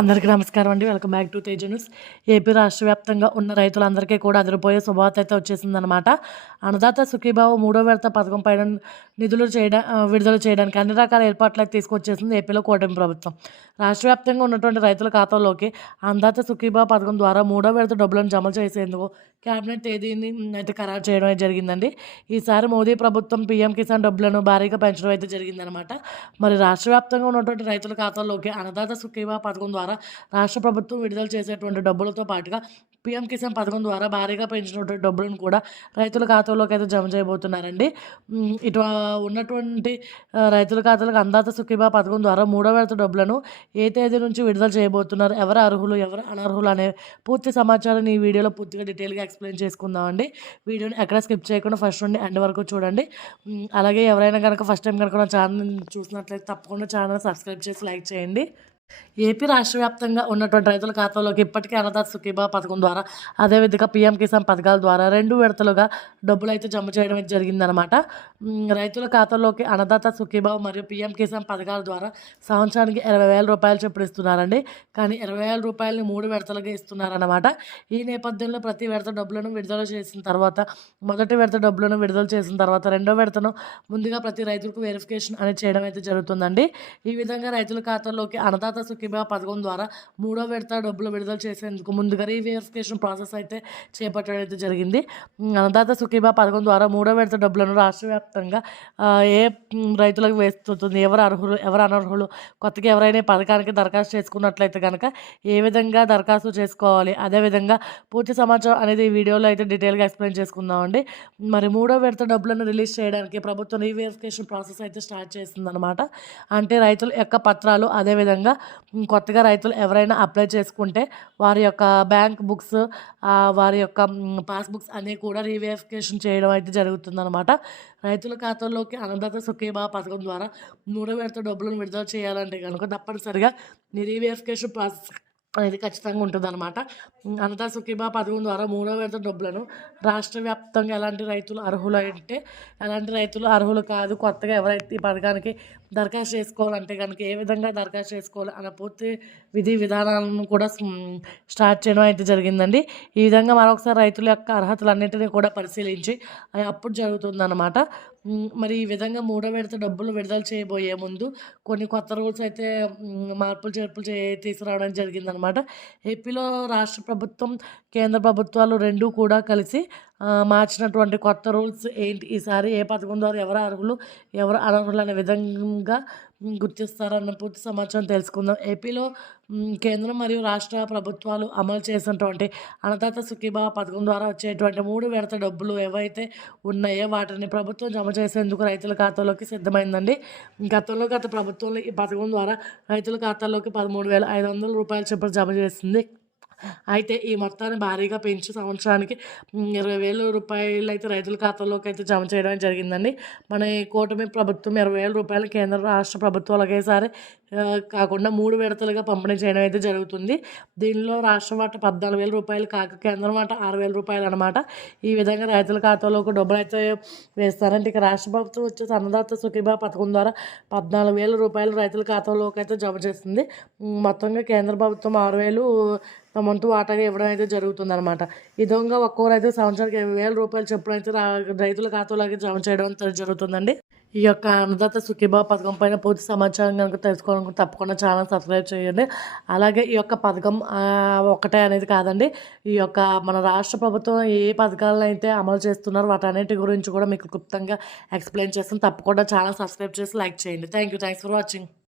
అందరికీ నమస్కారం అండి. Welcome back to Teja news. AP రాష్ట్ర వ్యాప్తంగా ఉన్న రైతులందరికీ కూడా అదిరిపోయే శుభవార్త అయితే వచ్చేసిందనమాట అన్నదాత సుఖీబాబు మూడో విడత పథకం పైన నిధులు చేయడా విడుదల చేయడానికి అన్ని రకాల ఏర్పాట్లు అయితే తీసుకొచ్చేసింది ఏపీలో కూటమి ప్రభుత్వం. రాష్ట్ర వ్యాప్తంగా ఉన్నటువంటి రైతుల ఖాతాలోకి అన్నదాత సుఖీబాబు పథకం ద్వారా మూడో విడత డబ్బులను జమ చేసేందుకు కేబినెట్ తేదీని అయితే ఖరారు చేయడం అయితే జరిగిందండి. ఈసారి మోదీ ప్రభుత్వం పీఎం కిసాన్ డబ్బులను భారీగా పెంచడం అయితే జరిగిందనమాట మరి రాష్ట్ర వ్యాప్తంగా ఉన్నటువంటి రైతుల ఖాతాలోకి అన్నదాత సుఖీబా పథకం ద్వారా రాష్ట్ర ప్రభుత్వం విడుదల చేసేటువంటి డబ్బులతో పాటుగా పీఎం కిసాన్ పథకం ద్వారా భారీగా పెంచినటువంటి డబ్బులను కూడా రైతుల ఖాతాలోకి అయితే జమ చేయబోతున్నారండి. ఇటు ఉన్నటువంటి రైతుల ఖాతాలకు అందాత సుఖీబా పథకం ద్వారా మూడో విడత డబ్బులను ఏ తేదీ నుంచి విడుదల చేయబోతున్నారు ఎవరు అర్హులు ఎవరు అనర్హులు అనే పూర్తి సమాచారాన్ని ఈ వీడియోలో పూర్తిగా డీటెయిల్గా ఎక్స్ప్లెయిన్ చేసుకుందామండి. వీడియోని ఎక్కడ స్కిప్ చేయకుండా ఫస్ట్ నుండి ఎండ్ వరకు చూడండి. అలాగే ఎవరైనా కనుక ఫస్ట్ టైం కనుక నా ఛానల్ చూసినట్లయితే తప్పకుండా ఛానల్ సబ్స్క్రైబ్ చేసి లైక్ చేయండి. ఏపీ రాష్ట్ర వ్యాప్తంగా ఉన్నటువంటి రైతుల ఖాతాలోకి ఇప్పటికే అన్నదాత సుఖీభా పథకం ద్వారా అదేవిధంగా పీఎం కిసాన్ పథకాల ద్వారా రెండు విడతలుగా డబ్బులు అయితే జమ చేయడం అయితే జరిగిందనమాట రైతుల ఖాతాలోకి అన్నదాత సుఖీబా మరియు పీఎం కిసాన్ పథకాల ద్వారా సంవత్సరానికి ఇరవై వేల రూపాయలు చొప్పున ఇస్తున్నారండి. కానీ ఇరవై వేల రూపాయలని మూడు విడతలుగా ఇస్తున్నారన్నమాట. ఈ నేపథ్యంలో ప్రతి విడత డబ్బులను విడుదల చేసిన తర్వాత మొదటి విడత డబ్బులను విడుదల చేసిన తర్వాత రెండో విడతను ముందుగా ప్రతి రైతులకు వెరిఫికేషన్ అనేది చేయడం అయితే జరుగుతుందండి. ఈ విధంగా రైతుల ఖాతాలోకి అన్నదాత సుఖీబా పథకం ద్వారా మూడో విడత డబ్బులు విడుదల చేసేందుకు ముందుగా రీవెరిఫికేషన్ ప్రాసెస్ అయితే చేపట్టడం అయితే జరిగింది. అన్నదాత సుఖీబా పథకం ద్వారా మూడో విడత డబ్బులను రాష్ట్ర వ్యాప్తంగా ఏ రైతులకు వేస్తుంది ఎవరు అర్హులు ఎవరు అనర్హులు కొత్తగా ఎవరైనా పథకానికి దరఖాస్తు చేసుకున్నట్లయితే కనుక ఏ విధంగా దరఖాస్తు చేసుకోవాలి అదేవిధంగా పూర్తి సమాచారం అనేది ఈ వీడియోలో అయితే డీటెయిల్గా ఎక్స్ప్లెయిన్ చేసుకుందామండి. మరి మూడో విడత డబ్బులను రిలీజ్ చేయడానికి ప్రభుత్వం రీవెరిఫికేషన్ ప్రాసెస్ అయితే స్టార్ట్ చేసిందనమాట. అంటే రైతుల యొక్క పత్రాలు అదేవిధంగా కొత్తగా రైతులు ఎవరైనా అప్లై చేసుకుంటే వారి యొక్క బ్యాంక్ బుక్స్ వారి యొక్క పాస్బుక్స్ అన్నీ కూడా రీవెరిఫికేషన్ చేయడం అయితే జరుగుతుందన్నమాట. రైతుల ఖాతాల్లోకి అన్నదాత సుఖీభా పథకం ద్వారా మూడో విడత డబ్బులను విడుదల చేయాలంటే కనుక తప్పనిసరిగా రీవెరిఫికేషన్ ప్రాసెస్ అనేది ఖచ్చితంగా ఉంటుందన్నమాట. అన్నదా సుఖీబా పథకం ద్వారా మూడో విడత డబ్బులను రాష్ట్ర వ్యాప్తంగా ఎలాంటి రైతులు అర్హులు అంటే ఎలాంటి రైతులు అర్హులు కాదు కొత్తగా ఎవరైతే ఈ పథకానికి దరఖాస్తు చేసుకోవాలంటే కనుక ఏ విధంగా దరఖాస్తు చేసుకోవాలి అన్న పూర్తి విధి విధానాలను కూడా స్టార్ట్ చేయడం అయితే జరిగిందండి. ఈ విధంగా మరొకసారి రైతుల యొక్క అర్హతలన్నింటినీ కూడా పరిశీలించి అది అప్పుడు జరుగుతుందన్నమాట. అనమాట మరి ఈ విధంగా మూడో విడత డబ్బులు విడుదల చేయబోయే ముందు కొన్ని కొత్త రూల్స్ అయితే మార్పులు చేర్పులు చే తీసుకురావడం జరిగిందనమాట. ఏపీలో రాష్ట్ర ప్రభుత్వం కేంద్ర ప్రభుత్వాలు రెండూ కూడా కలిసి మార్చినటువంటి కొత్త రూల్స్ ఏంటి? ఈసారి ఏ పథకం ద్వారా ఎవరు అర్హులు ఎవరు అనర్హులు అనే విధంగా గుర్తిస్తారన్న పూర్తి సమాచారం తెలుసుకుందాం. ఏపీలో కేంద్రం మరియు రాష్ట్ర ప్రభుత్వాలు అమలు చేసినటువంటి అన్నదాత సుఖీభా పథకం ద్వారా వచ్చేటువంటి మూడు విడత డబ్బులు ఏవైతే ఉన్నాయో వాటిని ప్రభుత్వం జమ చేసేందుకు రైతుల ఖాతాలోకి సిద్ధమైందండి. గతంలో గత ప్రభుత్వంలో ఈ పథకం ద్వారా రైతుల ఖాతాలోకి పదమూడు వేల ఐదు వందల రూపాయల చొప్పున జమ చేసింది. అయితే ఈ మొత్తాన్ని భారీగా పెంచి సంవత్సరానికి ఇరవై వేల రూపాయలు అయితే రైతుల ఖాతాలోకి అయితే జమ చేయడం జరిగిందండి. మన ఈ కూటమి ప్రభుత్వం ఇరవై వేల రూపాయలు కేంద్ర రాష్ట్ర ప్రభుత్వాలు ఒకేసారి కాకుండా మూడు విడతలుగా పంపిణీ చేయడం అయితే జరుగుతుంది. దీనిలో రాష్ట్ర వాట పద్నాలుగు వేల రూపాయలు కాక కేంద్రం వాట ఆరు వేల రూపాయలు అనమాట ఈ విధంగా రైతుల ఖాతాలోకి డబ్బులు అయితే వేస్తారంటే ఇక రాష్ట్ర ప్రభుత్వం వచ్చేసి అన్నదాత సుఖీభా పథకం ద్వారా పద్నాలుగు వేల రూపాయలు రైతుల ఖాతాలోకి అయితే జమ చేస్తుంది. మొత్తంగా కేంద్ర ప్రభుత్వం ఆరు వేలు తమ వంతు వాటాగా ఇవ్వడం అయితే జరుగుతుంది అనమాట ఈ దొంగ ఒక్కో సంవత్సరానికి ఇరవై వేల రూపాయలు చొప్పున అయితే రైతుల ఖాతాలోకి జమ చేయడం జరుగుతుందండి. ఈ యొక్క అన్నదాత సుఖీభావ పథకం పైన పూర్తి సమాచారం కనుక తెలుసుకోవాలనుకుంటే తప్పకుండా ఛానల్ సబ్స్క్రైబ్ చేయండి. అలాగే ఈ యొక్క పథకం ఒకటే అనేది కాదండి. ఈ యొక్క మన రాష్ట్ర ప్రభుత్వం ఏ పథకాలను అయితే అమలు చేస్తున్నారో వాటన్నిటి గురించి కూడా మీకు క్లుప్తంగా ఎక్స్ప్లెయిన్ చేస్తాను తప్పకుండా ఛానల్ సబ్స్క్రైబ్ చేసి లైక్ చేయండి. Thank you thanks for watching.